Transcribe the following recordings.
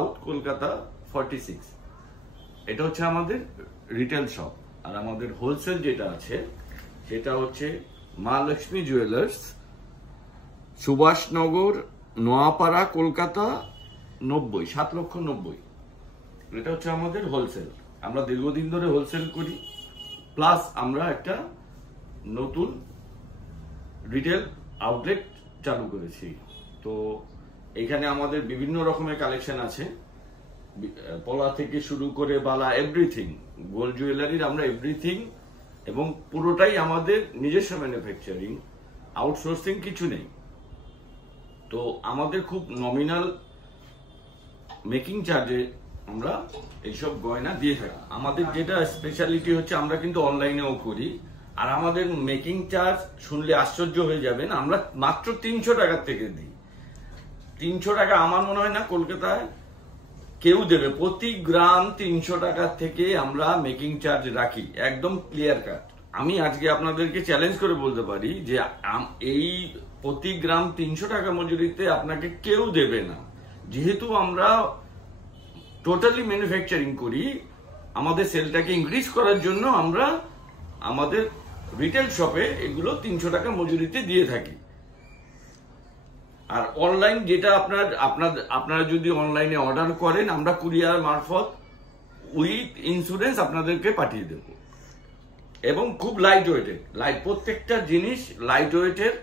South Kolkata 46। এটা হচ্ছে আমাদের রিটেল শপ। আর আমাদের হোলসেল যেটা আছে সেটা হচ্ছে মা লক্ষ্মী জুয়েলার্স, সুভাষনগর, নোয়াপাড়া, কলকাতা 90, 7,90,000। এটা হচ্ছে আমাদের হোলসেল। আমরা দীর্ঘদিন ধরে হোলসেল করি, প্লাস আমরা একটা নতুন রিটেল আউটলেট চালু করেছি। তো এখানে আমাদের বিভিন্ন রকমের কালেকশন আছে, পলা থেকে শুরু করে বালা, এভরিথিং, গোল্ড জুয়েলারির আমরা এভরিথিং, এবং পুরোটাই আমাদের নিজস্ব ম্যানুফ্যাকচারিং, আউটসোর্সিং কিছু নেই। তো আমাদের খুব নমিনাল মেকিং চার্জে আমরা এইসব গয়না দিয়ে থাকি। আমাদের যেটা স্পেশালিটি হচ্ছে আমরা কিন্তু অনলাইনেও করি, আর আমাদের মেকিং চার্জ শুনলে আশ্চর্য হয়ে যাবেন, আমরা মাত্র 300 টাকার থেকে দিই। 300 টাকা আমার মনে হয় না কলকাতায় কেউ দেবে। প্রতি গ্রাম 300 টাকার থেকে আমরা মেকিং চার্জ রাখি, একদম ক্লিয়ার কাট। আমি আজকে আপনাদেরকে চ্যালেঞ্জ করে বলতে পারি যে এই প্রতি গ্রাম 300 টাকা মজুরিতে আপনাকে কেউ দেবে না। যেহেতু আমরা টোটালি ম্যানুফ্যাকচারিং করি, আমাদের সেলটাকে ইনক্রিজ করার জন্য আমরা আমাদের রিটেল শপে এগুলো 300 টাকা মজুরিতে দিয়ে থাকি। আর অনলাইন যেটা আপনারা যদি অনলাইনে অর্ডার করেন, আমরা কুরিয়ার মারফত উইথ ইন্স্যুরেন্স আপনাদেরকে পাঠিয়ে দেব, এবং খুব লাইট ওয়েটের। প্রত্যেকটা জিনিস লাইট ওয়েটের,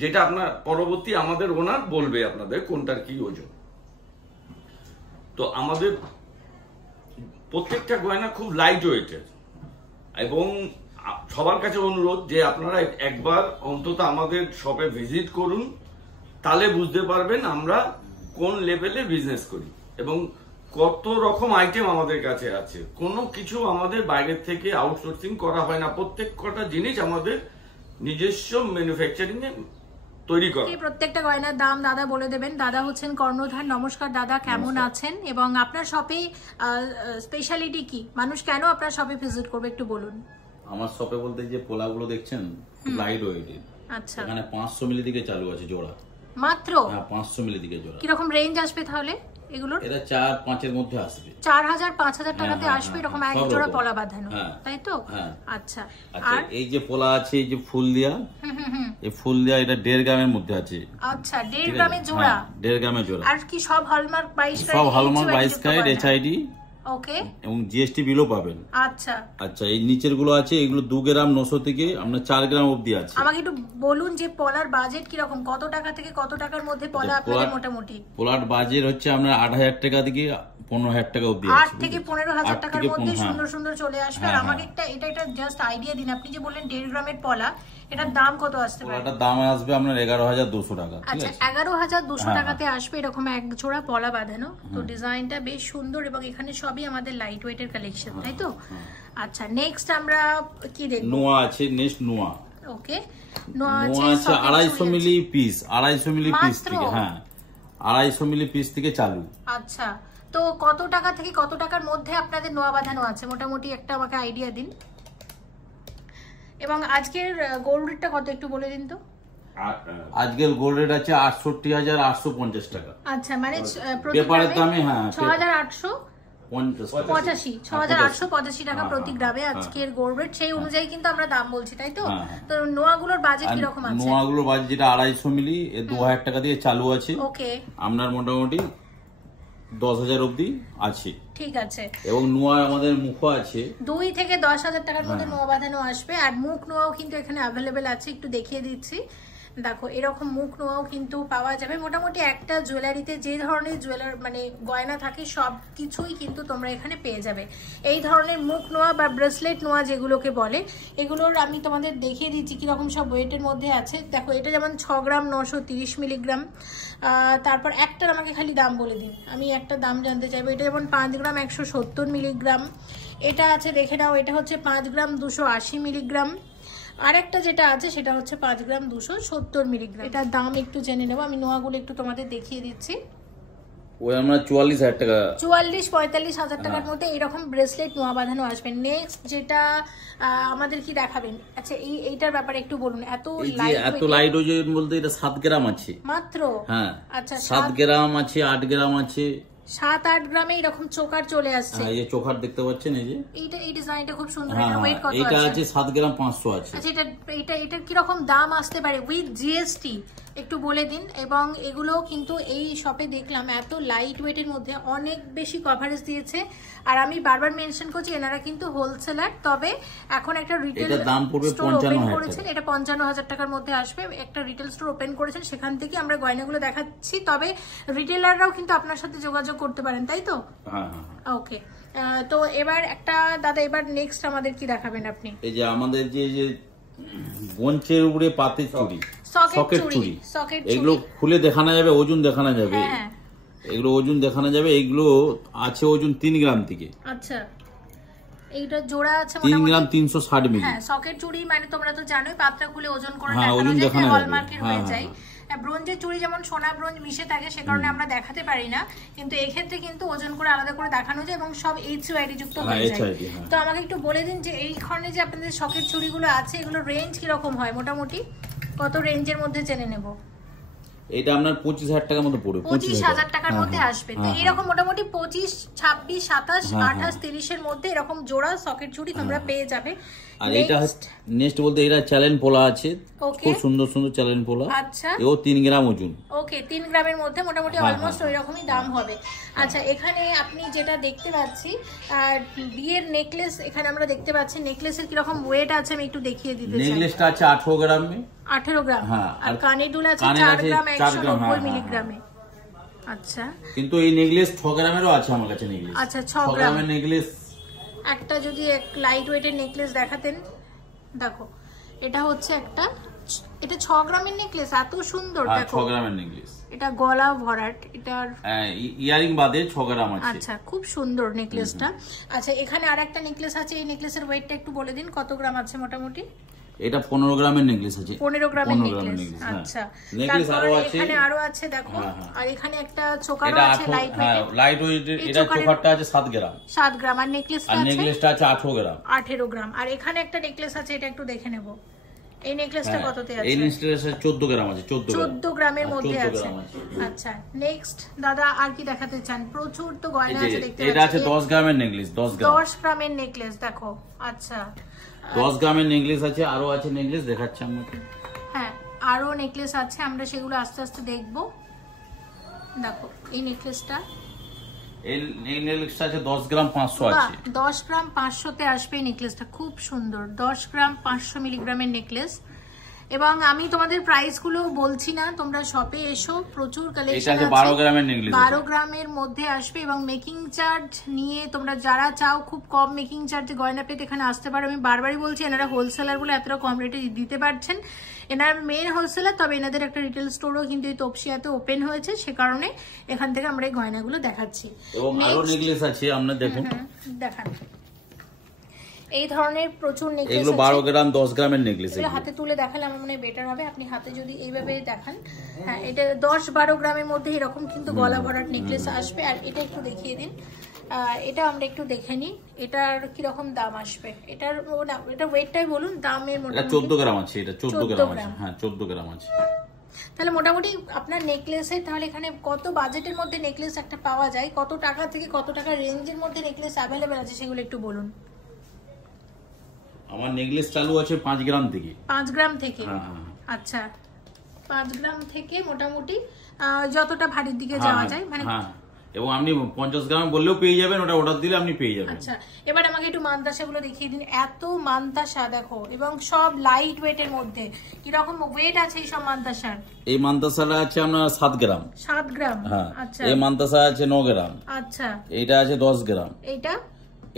যেটা আপনার পরবর্তী আমাদের ওনার বলবে আপনাদের কোনটার কি ওজন। তো আমাদের প্রত্যেকটা গয়না খুব লাইট ওয়েটের, এবং সবার কাছে অনুরোধ যে আপনারা একবার অন্তত আমাদের শপে ভিজিট করুন, তাহলে বুঝতে পারবেন আমরা কোন লেভেলে বিজনেস করি এবং কত রকম আইটেম আমাদের কাছে আছে। কোনো কিছু আমাদের বাইরের থেকে আউটসোর্সিং করা হয় না, প্রত্যেক কটা জিনিস আমাদের নিজস্ব ম্যানুফ্যাকচারিং এ তৈরি করা। এই প্রত্যেকটা গয়নার দাম দাদা বলে দেবেন। দাদা হচ্ছেন কর্ণধার। নমস্কার দাদা, কেমন আছেন? এবং আপনার শপে স্পেশালিটি কি? মানুষ কেন আপনার শপে ভিজিট করবে একটু বলুন। আমার শপে বলতে যে পোলাগুলো দেখছেন লাইট ওয়েটের, আচ্ছা, এখানে 500 মিলি থেকে চালু আছে জোড়া, মাত্র? হ্যাঁ 500 মিলি থেকে জোড়া। কি রকম রেঞ্জ আসবে তাহলে এগুলোর? এটা 4-5 এর মধ্যে আসবে, 4000-5000 টাকাতে আসবে এরকম এক জোড়া পলা বাঁধানো, তাই তো? আচ্ছা, আর এই যে পোলা আছে, এই যে ফুল দিয়া, এই ফুল দিয়া, এটা 1.5 গ্রামের মধ্যে আছে। আচ্ছা, 1.5 গ্রামের জোড়া? 1.5 গ্রামের জোড়া। আর কি সব হলমার্ক 22 ক্যারেট? সব হলমার্ক 22 ক্যারেট এইচআইডি, ওকে, এবং জিএসটি বিলও পাবেন। আচ্ছা আচ্ছা, এই নিচের গুলো আছে, এগুলো 2 গ্রাম 900 থেকে আমরা 4 গ্রাম অবধি আছে। আমাকে একটু বলুন যে পলার বাজেট কি রকম, কত টাকা থেকে কত টাকার মধ্যে পলা আপনাদের মোটামুটি? পোলার বাজেট হচ্ছে আমরা 8000 টাকা থেকে 15000 টাকা অবধি আছে। 8 থেকে 15000 টাকার মধ্যে সুন্দর সুন্দর চলে আসবে। আর আমাকে এটা জাস্ট আইডিয়া দিন, আপনি যে বললেন 1.5 গ্রামের পলা, এটার দাম কত আসতে পারে? এটার দাম আসবে আপনার 11200 টাকা। আচ্ছা, 11200 টাকাতে আসবে এরকম এক জোড়া পলা বাঁধানো। তো ডিজাইনটা বেশ সুন্দর, এবং এখানে সবই আমাদের লাইট ওয়েটের কালেকশন, তাই তো? আচ্ছা, নেক্সট আমরা কি দেখব? নোয়া আছে, নেক্সট নোয়া। ওকে, নোয়া আছে 250 মিলি পিস, 250 মিলি পিস থেকে, হ্যাঁ 250 মিলি পিস থেকে চালু। আচ্ছা, তো কত টাকা থেকে কত টাকার মধ্যে আপনাদের নোয়া বাঁধানো আছে মোটামুটি একটা আমাকে আইডিয়া দিন। এবং আজকের গোল্ড রেটটা কত একটু বলে দিন তো। আজকের গোল্ড রেট আছে 68,850 টাকা। আচ্ছা, মানে পেপারের দামে, হ্যাঁ 6885 টাকা প্রতি গ্রামে আজকের গোল্ড রেট। সেই অনুযায়ী কিন্তু আমরা দাম বলছি, তাই তো? তো নোয়াগুলোর বাজেট কি রকম আছে? নোয়াগুলোর বাজেট যেটা 250 মিলি, 2000 টাকা দিয়ে চালু আছে। ওকে, আপনার মোটামুটি 10,000 অবধি আছে। ঠিক আছে। এবং নোয়া আমাদের মুখও আছে, 2 থেকে 10,000 টাকার মধ্যে নোয়া বাঁধানো আসবে। আর মুখ নোয়াও কিন্তু এখানে অ্যাভেলেবেল আছে, একটু দেখিয়ে দিচ্ছি। দেখো, এরকম মুখ নোয়াও কিন্তু পাওয়া যাবে। মোটামুটি একটা জুয়েলারিতে যে ধরনের মানে গয়না থাকে সব কিছুই কিন্তু তোমরা এখানে পেয়ে যাবে। এই ধরনের মুখ নোয়া বা ব্রেসলেট নোয়া যেগুলোকে বলে, এগুলোর আমি তোমাদের দেখিয়ে দিচ্ছি কিরকম সব ওয়েটের মধ্যে আছে। দেখো, এটা যেমন 6 গ্রাম 930 মিলিগ্রাম। তারপর একটার আমাকে খালি দাম বলে দিন, আমি একটা দাম জানতে চাইবো। এটা যেমন 5 গ্রাম 170 মিলিগ্রাম। এটা আছে, দেখে নাও, এটা হচ্ছে 5 গ্রাম 280 মিলিগ্রাম। আরেকটা যেটা আছে সেটা হচ্ছে 5 গ্রাম 270 মিলিগ্রাম। এটার দাম একটু জেনে নেবো। আমি নোয়াগুলো একটু তোমাদের দেখিয়ে দিচ্ছি। ওই আমরা 44,000 টাকা, 44-45,000 টাকার মধ্যে এরকম ব্রেসলেট নোয়া বাঁধানো আসবে। নেক্সট যেটা আমাদের কি দেখাবেন? আচ্ছা, এইটার ব্যাপারে একটু বলুন। এত লাইট ওজন বলতে এটা 7 গ্রাম আছে মাত্র? হ্যাঁ, আচ্ছা, 7 গ্রাম আছে, 8 গ্রাম আছে, 7-8 গ্রামে এরকম চোকার চলে আসছে। এই যে চোকার দেখতে পাচ্ছেন, এই যে এই ডিজাইনটা খুব সুন্দর। এটা ওয়েট কত আছে? এটা আছে 7 গ্রাম 500 আছে। আচ্ছা, এটা কি রকম দাম আসতে পারে উইথ জিএসটি একটু বলে দিন। এবং এগুলো কিন্তু এই শপে দেখলাম এত লাইট ওয়েটের মধ্যে অনেক বেশি কভারেজ দিয়েছে। আর আমি বারবার মেনশন করছি এনারা কিন্তু হোলসেলার, তবে এখন একটা রিটেল স্টোর ওপেন করেছেন, এটা 55,000 টাকার মধ্যে আসবে। একটা রিটেল স্টোর ওপেন করেছেন, সেখান থেকে আমরা গয়নাগুলো দেখাচ্ছি। তবে রিটেলাররাও কিন্তু আপনার সাথে যোগাযোগ করতে পারেন, তাই তো? হ্যাঁ। ওকে, তো এবার একটা দাদা, এবার নেক্সট আমাদের কি দেখাবেন আপনি? এই যে আমাদের যে গঞ্চের উপরে পাতে চুড়ি, সকেট চুড়ি, এগুলো খুলে দেখানো যাবে, ওজন দেখানো যাবে। এগুলো ওজন দেখানো যাবে। এগুলো আছে ওজন 3 গ্রাম থেকে। আচ্ছা, এইটা জোড়া আছে 3 গ্রাম 360 মিলি। হ্যাঁ, সকেট চুড়ি মানে তোমরা তো জানোই, পাতটা খুলে ওজন করে দেখানো যায়, হলমার্কের হয়ে যায়। ব্রোঞ্জের চুড়ি যেমন সোনা ব্রোঞ্জ মিশে থাকে, সে কারণে আমরা দেখাতে পারি না, কিন্তু এই ক্ষেত্রে কিন্তু ওজন করে আলাদা করে দেখানো যায় এবং সব HUID যুক্ত হয়ে যায়। তো আমাকে একটু বলে দিন যে এই ধরনের যে আপনাদের সকেট চুড়িগুলো আছে, এগুলো রেঞ্জ কিরকম হয়? মোটামুটি কত রেঞ্জের মধ্যে জেনে নেব? এটা আপনার 25,000 টাকার মধ্যে পড়বে। 25,000 টাকার মধ্যে আসবে। তো এরকম মোটামুটি 25, 26, 27, 28, 30 এর মধ্যে এরকম জোড়া সকেট চুড়ি তোমরা পেয়ে যাবে। আর এটা নেক্সট বলতে এরা চ্যালেন পোলা আছে, খুব সুন্দর সুন্দর চ্যালেন পোলা। আচ্ছা, এও 3 গ্রাম ওজন। ওকে, 3 গ্রামের মধ্যে মোটামুটি অলমোস্ট ওই রকমই দাম হবে। আচ্ছা, এখানে আপনি যেটা দেখতে পাচ্ছি বিয়ের নেকলেস, এখানে আমরা দেখতে পাচ্ছি নেকলেসের কিরকম ওয়েট আছে আমি একটু দেখিয়ে দিতে চাই। নেকলেসটা আছে 18 গ্রামে। 18 গ্রাম। আর কানের দুল আছে 4 গ্রাম 190 মিলিগ্রামে। আচ্ছা, কিন্তু এই নেকলেস 6 গ্রামেরও আছে আমার কাছে নেকলেস। আচ্ছা, 6 গ্রামের নেকলেস। একটা যদি এক লাইট ওয়েটের নেকলেস দেখাতেন। দেখো, এটা হচ্ছে একটা, এটা 6 গ্রামের নেকলেস, এত সুন্দর। দেখো 6 গ্রামের নেকলেস, এটা গলা ভরাট, এটার ইয়ারিং বাদে 6 গ্রাম আছে। আচ্ছা, খুব সুন্দর নেকলেসটা। আচ্ছা, এখানে আরেকটা নেকলেস আছে, এই নেকলেসের ওয়েটটা একটু বলে দিন, কত গ্রাম আছে মোটামুটি? এটা 15 গ্রামের নেকলেস আছে। 15 গ্রামের নেকলেস। আচ্ছা, নেকলেস আরো আছে, এখানে আরো আছে দেখো। আর এখানে একটা চোকারও আছে লাইট ওয়েট। লাইট ওয়েট, এটা চোকারটা আছে 7 গ্রাম। 7 গ্রাম। আর নেকলেসটা আছে? নেকলেসটা আছে 18 গ্রাম। 18 গ্রাম। আর এখানে একটা নেকলেস আছে, এটা একটু দেখে নেব। এই নেকলেসটা কততে আছে? এই নেকলেসটা 14 গ্রাম আছে। 14 গ্রামের মধ্যে আছে। আচ্ছা, নেক্সট দাদা আর কি দেখাতে চান? প্রচুর তো গয়না আছে দেখতে পাচ্ছি। এটা আছে 10 গ্রামের নেকলেস। 10 গ্রামের নেকলেস দেখো। আচ্ছা, 10 গ্রামের নেকলেস আছে, আরো আছে নেকলেস দেখাচ্ছি আমাকে। হ্যাঁ, আরো নেকলেস আছে, আমরা সেগুলো আস্তে আস্তে দেখবো। দেখো, এই নেকলেসটা, এই নেকলেসটা আছে 10 গ্রাম 500 আছে। 10 গ্রাম 500 তে আসবে এই নেকলেসটা, খুব সুন্দর। 10 গ্রাম 500 মিলিগ্রামের নেকলেস। এবং আমি তোমাদের প্রাইস গুলো বলছি না, তোমরা শপে এসো, প্রচুর কালেকশন আছে। 12 গ্রামের নেকলেস, 12 গ্রামের মধ্যে আসবে। এবং মেকিং চার্জ নিয়ে তোমরা যারা চাও খুব কম মেকিং চার্জে গয়না পেতে এখানে আসতে পারো। আমি বারবারই বলছি, এনারা হোলসেলার বলে এতটা কম রেটে দিতে পারছেন। এনার মেন হোলসেলার, তবে এনাদের একটা রিটেল স্টোরও কিন্তু এই তপসিয়াতে ওপেন হয়েছে, সে কারণে এখান থেকে আমরা এই গয়নাগুলো দেখাচ্ছি। এবং আরো নেকলেস আছে, আমরা দেখুন, দেখান। এই ধরনের প্রচুর নেকলেস এগুলো 12 গ্রাম 10 গ্রামের নেকলেস। এগুলো হাতে তুলে দেখালে আমার মনে হয় বেটার হবে। আপনি হাতে যদি এইভাবে দেখান, হ্যাঁ, এটা 10-12 গ্রামের মধ্যে এরকম কিন্তু গলা ভরাট নেকলেস আসবে। আর এটা একটু দেখিয়ে দিন, এটা আমরা একটু দেখে নিই, এটার কিরকম দাম আসবে। এটা ওয়েটটাই বলুন, দামের মধ্যে। 14 গ্রাম আছে। এটা 14 গ্রাম আছে। হ্যাঁ, 14 গ্রাম আছে। তাহলে মোটামুটি আপনার নেকলেসের, তাহলে এখানে কত বাজেটের মধ্যে নেকলেস একটা পাওয়া যায়, কত টাকা থেকে কত টাকা রেঞ্জের মধ্যে নেকলেস অ্যাভেলেবেল আছে, সেগুলো একটু বলুন। আমার নেকলেস চালু আছে 5 গ্রাম থেকে। 5 গ্রাম থেকে? আচ্ছা, 5 গ্রাম থেকে মোটামুটি যতটা ভারীর দিকে যাওয়া যায়, মানে। এবং আপনি 50 গ্রাম বললেও পেয়ে যাবেন, ওটা অর্ডার দিলে আপনি পেয়ে যাবেন। আচ্ছা, এবার আমাকে একটু মানতাসাগুলো দেখিয়ে দিন। এত মানতাসা দেখো, এবং সব লাইট ওয়েটের মধ্যে। কিরকম ওয়েট আছে এই সব মানতাসার? এই মানতাসাটা আছে আপনার 7 গ্রাম। 7 গ্রাম। হ্যাঁ। আচ্ছা, এই মানতাসা আছে 9 গ্রাম। আচ্ছা, এটা আছে 10 গ্রাম।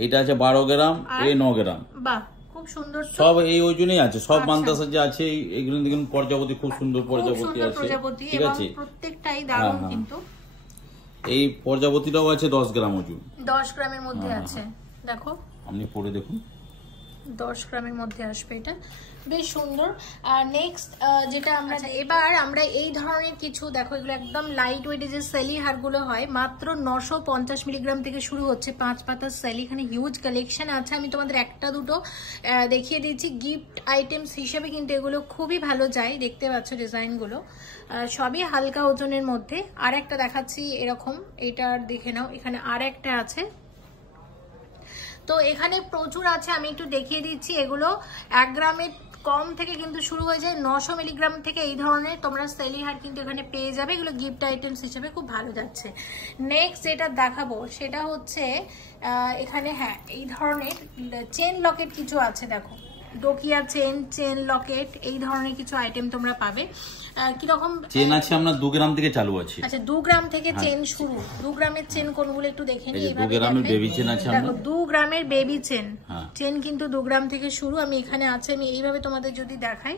এটা আছে 12 গ্রাম। এই 9 গ্রাম। বাহ, খুব সুন্দর। সব এই ওজনেই আছে, সব মানতাসা যে আছে এইগুলো দেখুন। প্রজাপতি, খুব সুন্দর প্রজাপতি আছে, ঠিক আছে, প্রত্যেকটাই দারুণ। কিন্তু এই প্রজাপতিটাও আছে 10 গ্রাম ওজন। 10 গ্রামের মধ্যে আছে, দেখো, আপনি পরে দেখুন। 10 গ্রামের মধ্যে আসবে, এটা বেশ সুন্দর। আর নেক্সট যেটা আমরা এবার আমরা এই ধরনের কিছু দেখো, এগুলো একদম লাইট ওয়েটে যে সেলি হারগুলো হয়, মাত্র 950 মিলিগ্রাম থেকে শুরু হচ্ছে 5 পাতার সেলি। এখানে হিউজ কালেকশন আছে, আমি তোমাদের একটা দুটো দেখিয়ে দিচ্ছি। গিফট আইটেমস হিসেবে কিন্তু এগুলো খুবই ভালো যায়, দেখতে পাচ্ছ ডিজাইনগুলো সবই হালকা ওজনের মধ্যে। আর একটা দেখাচ্ছি এরকম, এটার দেখে নাও, এখানে আর একটা আছে। তো এখানে প্রচুর আছে, আমি একটু দেখিয়ে দিচ্ছি। এগুলো 1 গ্রামের কম থেকে কিন্তু শুরু হয়ে যায়, 900 মিলিগ্রাম থেকে এই ধরনের তোমরা সেলি হার কিন্তু এখানে পেয়ে যাবে। এগুলো গিফট আইটেমস হিসেবে খুব ভালো যাচ্ছে। নেক্সট যেটা দেখাবো সেটা হচ্ছে এখানে হ্যাঁ এই ধরনের চেন লকেট কিছু আছে, দেখো ডোকিয়া চেন লকেট, এই ধরনের কিছু আইটেম তোমরা পাবে। কিরকম চেন আছে? আমরা 2 গ্রাম থেকে চালু আছে। আচ্ছা 2 গ্রাম থেকে চেন শুরু। 2 গ্রামের চেন কোনগুলো একটু দেখে নিই। 2 গ্রামের বেবি চেন আছে, দেখো 2 গ্রামের বেবি চেন কিন্তু 2 গ্রাম থেকে শুরু। আমি এখানে আছে, আমি এইভাবে তোমাদের যদি দেখাই,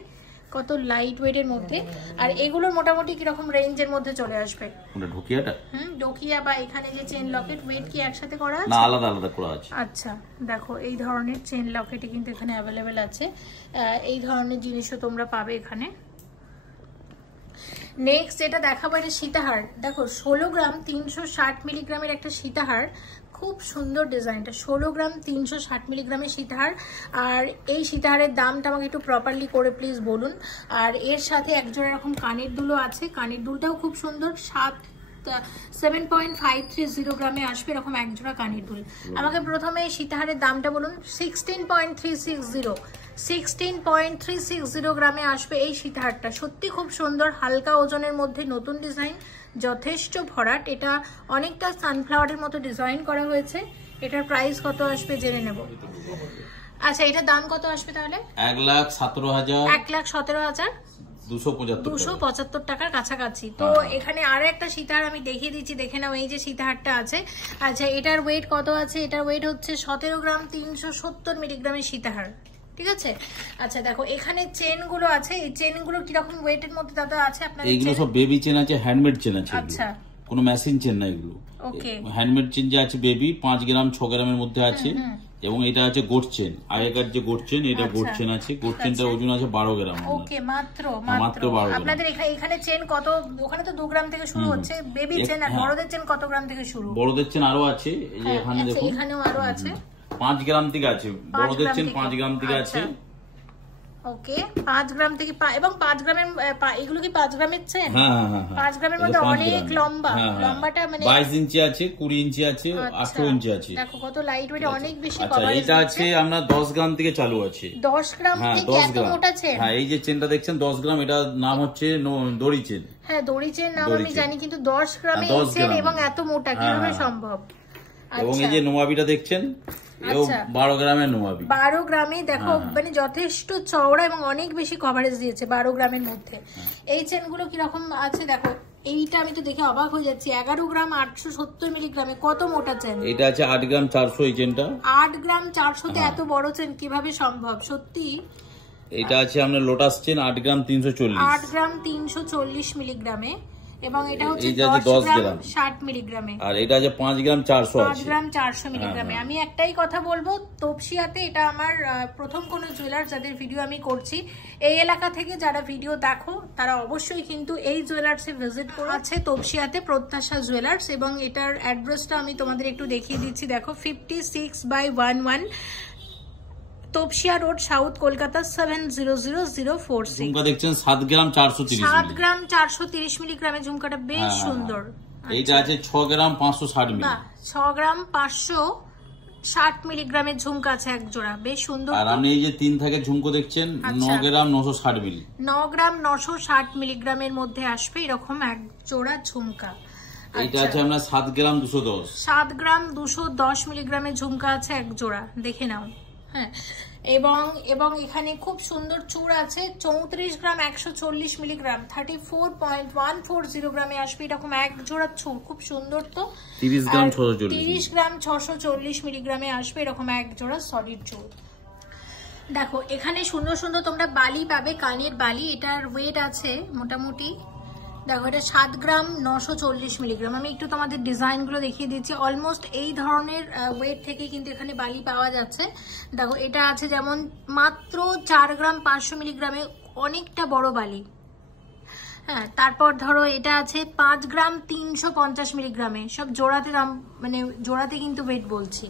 কত লাইট ওয়েটের মধ্যে। আর এগুলোর মোটামুটি কিরকম রেঞ্জের মধ্যে চলে আসবে? ঢোকিয়াটা ডোকিয়া বা এখানে যে চেন লকেট, ওয়েট কি একসাথে করা আছে না আলাদা আলাদা করা আছে? আচ্ছা দেখো এই ধরনের চেন লকেটই কিন্তু এখানে অ্যাভেলেবেল আছে। এই ধরনের জিনিসও তোমরা পাবে এখানে। নেক্সট যেটা দেখাবো এটা সীতাহার। দেখো 16 গ্রাম 360 মিলিগ্রামের একটা সীতাহার, খুব সুন্দর ডিজাইনটা। 16 গ্রাম 360 মিলিগ্রামের সীতাহার। আর এই সীতাহারের দামটা আমাকে একটু প্রপারলি করে প্লিজ বলুন। আর এর সাথে একজোড়া এরকম কানের দুলও আছে, কানের দুলটাও খুব সুন্দর। 7.530 গ্রামে আসবে এরকম একজোড়া কানের দুল। আমাকে প্রথমে সীতাহারের দামটা বলুন। 16.360 গ্রামে আসবে এই সীতাহারটা। সত্যি খুব সুন্দর, হালকা ওজনের মধ্যে, নতুন ডিজাইন, যথেষ্ট ভরাট। এটা অনেকটা সানফ্লাওয়ারের মতো ডিজাইন করা হয়েছে। এটার প্রাইস কত আসবে জেনে নেব। আচ্ছা এটার দাম কত আসবে তাহলে? 1,17,275 টাকার কাছাকাছি। তো এখানে আরো একটা সীতাহার আমি দেখিয়ে দিচ্ছি, দেখে নাও। এই যে সীতাহারটা আছে, আচ্ছা এটার ওয়েট কত আছে? এটার ওয়েট হচ্ছে 17 গ্রাম 370 মিলিগ্রামের সীতাহার, ঠিক আছে। আচ্ছা দেখো এখানে চেন গুলো আছে, এই চেন গুলো কিরকম ওয়েটের মধ্যে দাদা আছে আপনাদের? এগুলো সব বেবি চেন আছে, হ্যান্ডমেড চেন আছে। আচ্ছা কোনো মেশিন চেন না এগুলো, ওকে হ্যান্ডমেড চেন যে আছে বেবি 5 গ্রাম 6 গ্রামের মধ্যে আছে। এবং এটা আছে গোট চেন, আগেকার যে গোট চেন, এটা গোট চেন আছে। গোট চেনটার ওজন আছে 12 গ্রাম। ওকে মাত্র 12 গ্রাম। আপনাদের এখানে চেন কত? ওখানে তো 2 গ্রাম থেকে শুরু হচ্ছে বেবি চেন। আর বড়দের চেন কত গ্রাম থেকে শুরু? বড়দের চেন আরো আছে, এই যে এখানে দেখুন, এখানেও আরো আছে। 5 গ্রাম থেকে আছে বড়দের চেন, 5 গ্রাম থেকে আছে। ওকে 5 গ্রাম থেকে। এবং 5 গ্রামের এগুলো কি 5 গ্রামের চেন? হ্যাঁ 5 গ্রামের মধ্যে অনেক লম্বা, লম্বাটা মানে 22 ইঞ্চি আছে, 20 ইঞ্চি আছে, 18 ইঞ্চি আছে। দেখো কত লাইট ওয়েট, অনেক বেশি কভারেজ। এটা আছে আমরা 10 গ্রাম থেকে চালু আছে। 10 গ্রাম থেকে এত মোটা চেন? হ্যাঁ এই যে চেনটা দেখছেন 10 গ্রাম, এটা নাম হচ্ছে দড়ি চেন। হ্যাঁ দড়ি চেন নাম আমি জানি, কিন্তু 10 গ্রামে এই চেন এবং এত মোটা কিভাবে সম্ভব? এবং এই যে নোয়াবিটা দেখছেন, 12 গ্রামের নোয়াবি। 12 গ্রামে দেখো মানে যথেষ্ট চওড়া এবং অনেক বেশি কভারেজ দিয়েছে 12 গ্রামের মধ্যে। এই চেনগুলো কিরকম আছে দেখো, এইটা আমি তো দেখে অবাক হয়ে যাচ্ছি। 11 গ্রাম 870 মিলিগ্রামে, কত মোটা চেন। এটা আছে 8 গ্রাম 400 এই চেনটা। 8 গ্রাম 400 তে এত বড় চেন কিভাবে সম্ভব? সত্যি। এটা আছে আমরা লোটাস চেন 8 গ্রাম 340। 8 গ্রাম 340 মিলিগ্রামে, এবং এটা হচ্ছে 10 গ্রাম 60 মিলিগ্রামে। আর এটা আছে 5 গ্রাম 400 আছে। 5 গ্রাম 400 মিলিগ্রামে। আমি একটাই কথা বলবো, তপসিয়াতে এটা আমার প্রথম কোন জুয়েলার্স যাদের ভিডিও আমি করছি, এই এলাকা থেকে যারা ভিডিও দেখো তারা অবশ্যই কিন্তু এই জুয়েলার্সে ভিজিট করে। আছে তপসিয়াতে প্রত্যাশা জুয়েলার্স, এবং এটার অ্যাড্রেসটা আমি তোমাদের একটু দেখিয়ে দিচ্ছি। দেখো 56/11 তপসিয়া রোড, সাউথ কলকাতা 700046। ঝুমকা দেখছেন 7 গ্রাম 430। 7 গ্রাম 430 মিলিগ্রামে ঝুমকাটা বেশ সুন্দর। এইটা আছে 6 গ্রাম 560 মিলি। 6 গ্রাম 560 মিলিগ্রামের ঝুমকা আছে এক জোড়া, বেশ সুন্দর। আর আপনি এই যে 3 থেকে ঝুমকো দেখছেন 9 গ্রাম 960 মিলি। 9 গ্রাম 960 মিলিগ্রামের মধ্যে আসবে এরকম এক জোড়া ঝুমকা। এটা আছে আমরা 7 গ্রাম 210। 7 গ্রাম 210 মিলিগ্রামের ঝুমকা আছে এক জোড়া, দেখে নাও। হ্যাঁ এবং এখানে খুব সুন্দর চূড় আছে 34 গ্রাম 140 মিলিগ্রাম, 34.140 গ্রামে আসবে এরকম এক জোড়া চূড়, খুব সুন্দর। তো 30 গ্রাম 640 মিলিগ্রামে আসবে এরকম এক জোড়া সলিড চূড়। দেখো এখানে সুন্দর সুন্দর তোমরা বালি পাবে, কানের বালি। এটার ওয়েট আছে মোটামুটি দেখো এটা 7 গ্রাম 940 মিলিগ্রাম। আমি একটু তোমাদের ডিজাইনগুলো দেখিয়ে দিচ্ছি। অলমোস্ট এই ধরনের ওয়েট থেকে কিন্তু এখানে বালি পাওয়া যাচ্ছে। দেখো এটা আছে যেমন মাত্র 4 গ্রাম 500 মিলিগ্রামে, অনেকটা বড় বালি। হ্যাঁ, তারপর ধরো এটা আছে 5 গ্রাম 350 মিলিগ্রামে, সব জোড়াতে দাম, মানে জোড়াতে কিন্তু ওয়েট বলছি।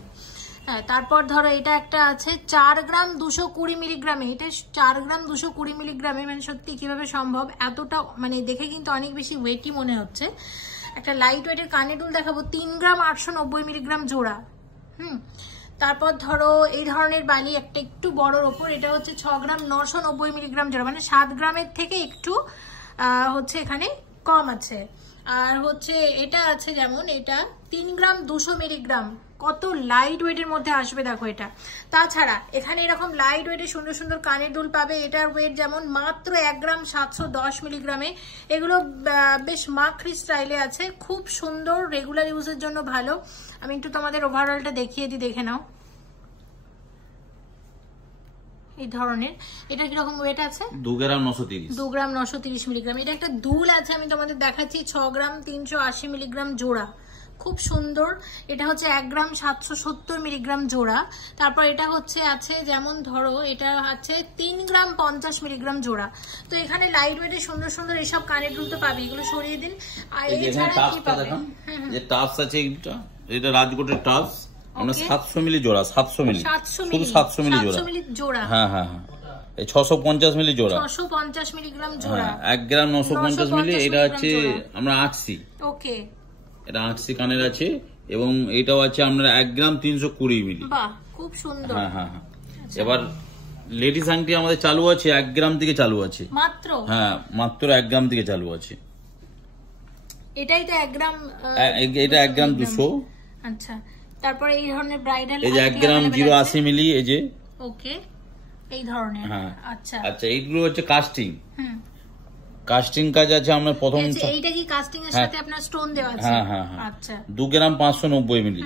হ্যাঁ, তারপর ধরো এটা একটা আছে 4 গ্রাম 220 মিলিগ্রামে। এটা 4 গ্রাম 220 মিলিগ্রামে, মানে সত্যি কিভাবে সম্ভব এতটা, মানে দেখে কিন্তু অনেক বেশি ওয়েটই মনে হচ্ছে। একটা লাইট ওয়েটের কানের দুল দেখাবো, 3 গ্রাম 890 মিলিগ্রাম জোড়া। তারপর ধরো এই ধরনের বালি একটা একটু বড়র ওপর, এটা হচ্ছে 6 গ্রাম 990 মিলিগ্রাম জোড়া, মানে 7 গ্রামের থেকে একটু হচ্ছে এখানে কম আছে। আর হচ্ছে এটা আছে যেমন এটা 3 গ্রাম 200 মিলিগ্রাম, কত লাইট ওয়েটের মধ্যে আসবে দেখো এটা। তাছাড়া এখানে এরকম লাইট ওয়েটের সুন্দর সুন্দর কানের দুল পাবে। এটার ওয়েট যেমন মাত্র 1 গ্রাম 710 মিলিগ্রামে। এগুলো বেশ মাখরি স্টাইলে আছে, খুব সুন্দর, রেগুলার ইউজের জন্য ভালো। আমি একটু তোমাদের ওভারঅলটা দেখিয়ে দিই, দেখে নাও। এই ধরনের এটা কিরকম ওয়েট আছে? 2 গ্রাম 930, 2 গ্রাম 930 মিলিগ্রাম। এটা একটা দুল আছে, আমি তোমাদের দেখাচ্ছি, 6 গ্রাম 380 মিলিগ্রাম জোড়া, খুব সুন্দর। এটা হচ্ছে 1 গ্রাম 770 মিলিগ্রাম জোড়া। তারপর এটা হচ্ছে আছে যেমন ধরো এটা আছে 3 গ্রাম 50 মিলিগ্রাম জোড়া। তো এখানে লাইট ওয়েটের সুন্দর সুন্দর এইসব কানের দুল তো পাবে, এগুলো সরিয়ে দিন। আর এছাড়া কি পাবে? যে টাপস আছে, এটা রাজকোটের টাপস, আমরা 700 মিলি জোড়া, 700 মিলি, শুধু 700 মিলি জোড়া। হ্যাঁ হ্যাঁ হ্যাঁ, এই 650 মিলি জোড়া, 650 মিলিগ্রাম জোড়া, 1 গ্রাম 950 মিলি। এটা হচ্ছে আমরা 80, ওকে, এটা 80 কানের আছে। এবং এটাও আছে আপনার 1 গ্রাম 320 মিলি। বাহ, খুব সুন্দর। হ্যাঁ হ্যাঁ হ্যাঁ। এবার লেডিস আংটি আমাদের চালু আছে 1 গ্রাম থেকে চালু আছে মাত্র। হ্যাঁ, মাত্র 1 গ্রাম থেকে চালু আছে। এটাই তো 1 গ্রাম, এটা 1 গ্রাম 200। আচ্ছা, তারপরে এই ধরনের ব্রাইডাল, এই যে 1 গ্রাম 080 মিলি, এই যে, ওকে, এই ধরনের। হ্যাঁ, আচ্ছা আচ্ছা, এইগুলো হচ্ছে কাস্টিং। কাস্টিং কাজ আছে আমরা প্রথম। এইটা কি কাস্টিং এর সাথে আপনার স্টোন দেওয়া আছে? হ্যাঁ হ্যাঁ। আচ্ছা, 2 গ্রাম 590 মিলি।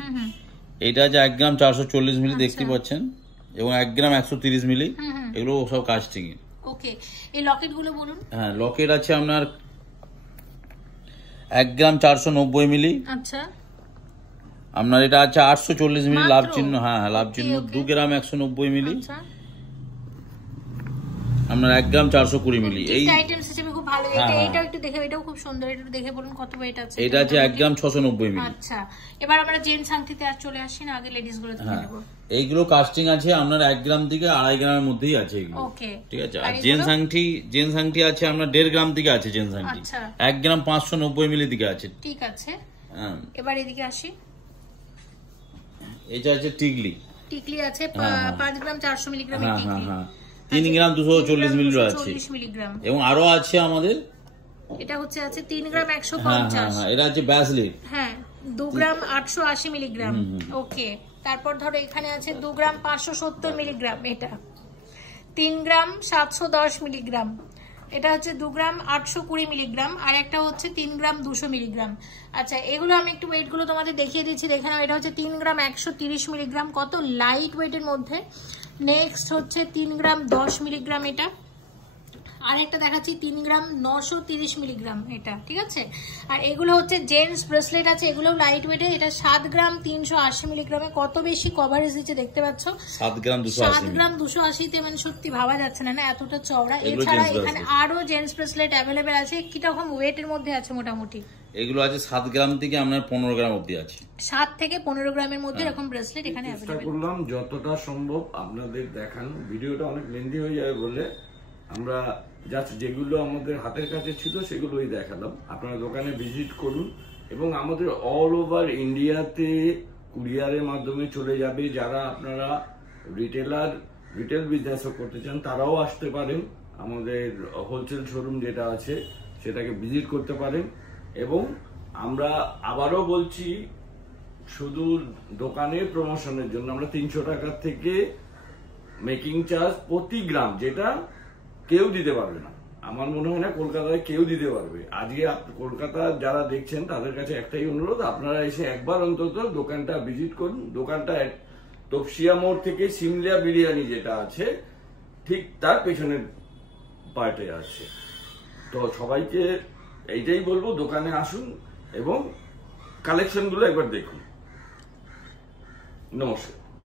এটা আছে 1 গ্রাম 440 মিলি, দেখতে পাচ্ছেন, এবং 1 গ্রাম 130 মিলি। এগুলো সব কাস্টিং এর। ওকে, এই লকেট গুলো বলুন। হ্যাঁ, লকেট আছে আপনার 1 গ্রাম 490 মিলি। আচ্ছা, আপনার এটা আছে 840 মিলি, লাভ চিহ্ন। হ্যাঁ, লাভ চিহ্ন। 2 গ্রাম 190 মিলি। আপনার 1 গ্রাম 420 মিলি। এই আইটেমস হিসেবে খুব ভালো। এটা একটু দেখে, এটাও খুব সুন্দর, এটা দেখে বলুন কত ওয়েট আছে। এটা আছে 1 গ্রাম 690 মিলি। আচ্ছা, এবার আমরা জেন্টস আংটিতে আর চলে আসি না, আগে লেডিস গুলো দেখে নেব। এইগুলো কাস্টিং আছে আপনার 1 গ্রাম থেকে 2.5 গ্রামের মধ্যেই আছে এগুলো। ওকে, ঠিক আছে। আর জেন্টস আংটি আছে আপনার 1.5 গ্রাম থেকে আছে জেন্টস আংটি। আচ্ছা, 1 গ্রাম 590 মিলি থেকে আছে। ঠিক আছে। এবার এদিকে আসি। এটা আছে টিকলি আছে 5 গ্রাম 400 মিলিগ্রামের টিকলি। 3 গ্রাম 240 মিলি আছে, এবং আরো আছে আমাদের, এটা হচ্ছে আছে 3 গ্রাম 150। এটা আছে ব্যাসলিন। হ্যাঁ, 2 গ্রাম 880 মিলিগ্রাম। ওকে, তারপর ধরো এখানে আছে 2 গ্রাম 570 মিলিগ্রাম, এটা 3 গ্রাম 710 মিলিগ্রাম, এটা হচ্ছে 2 গ্রাম 820 মিলিগ্রাম, আর একটা হচ্ছে 3 গ্রাম 200 মিলিগ্রাম। আচ্ছা, এগুলো আমি একটু ওয়েট গুলো তোমাদের দেখিয়ে দিচ্ছি, দেখে নাও। এটা হচ্ছে 3 গ্রাম 130 মিলিগ্রাম, কত লাইট ওয়েটের মধ্যে। নেক্সট হচ্ছে 3 গ্রাম 10 মিলিগ্রাম, এটা। আর একটা দেখাচ্ছি 3 গ্রাম 930 মিলিগ্রাম, এটা, ঠিক আছে। আর এগুলো হচ্ছে জেন্টস ব্রেসলেট আছে, এগুলো লাইট ওয়েটে। এটা 7 গ্রাম 380 মিলিগ্রামে, কত বেশি কভারেজ দিচ্ছে দেখতে পাচ্ছ। 7 গ্রাম 280 তে, মানে সত্যি ভাবা যাচ্ছে না, এতটা চওড়া। এছাড়া এখানে আরো জেন্টস ব্রেসলেট অ্যাভেলেবেল আছে। কি রকম ওয়েটের মধ্যে আছে মোটামুটি? এগুলো আছে 7 গ্রাম থেকে আপনার 15 গ্রাম অবধি আছে। 7 থেকে 15 গ্রামের মধ্যে এরকম ব্রেসলেট এখানে চেষ্টা করলাম যতটা সম্ভব আপনাদের দেখানো। ভিডিওটা অনেক লেন্দি হয়ে যাবে বলে আমরা জাস্ট যেগুলো আমাদের হাতের কাছে ছিল সেগুলোই দেখালাম। আপনারা দোকানে ভিজিট করুন, এবং আমাদের অল ওভার ইন্ডিয়াতে কুরিয়ারের মাধ্যমে চলে যাবে। যারা আপনারা রিটেল বিজনেসও করতে চান তারাও আসতে পারেন, আমাদের হোলসেল শোরুম যেটা আছে সেটাকে ভিজিট করতে পারেন। এবং আমরা আবারও বলছি, শুধু দোকানে প্রমোশনের জন্য আমরা 300 টাকা থেকে মেকিং চার্জ প্রতি গ্রাম, যেটা কেউ দিতে পারবে না। আমার মনে হয় না কলকাতায় কেউ দিতে পারবে। আজকে কলকাতা যারা দেখছেন তাদের কাছে একটাই অনুরোধ, আপনারা এসে একবার অন্তত দোকানটা ভিজিট করুন। দোকানটা তপসিয়া মোড় থেকে সিমলিয়া বিরিয়ানি যেটা আছে ঠিক তার পেছনের পার্টে আছে। তো সবাইকে এইটাই বলবো, দোকানে আসুন এবং কালেকশন গুলো একবার দেখুন। নমস্কার।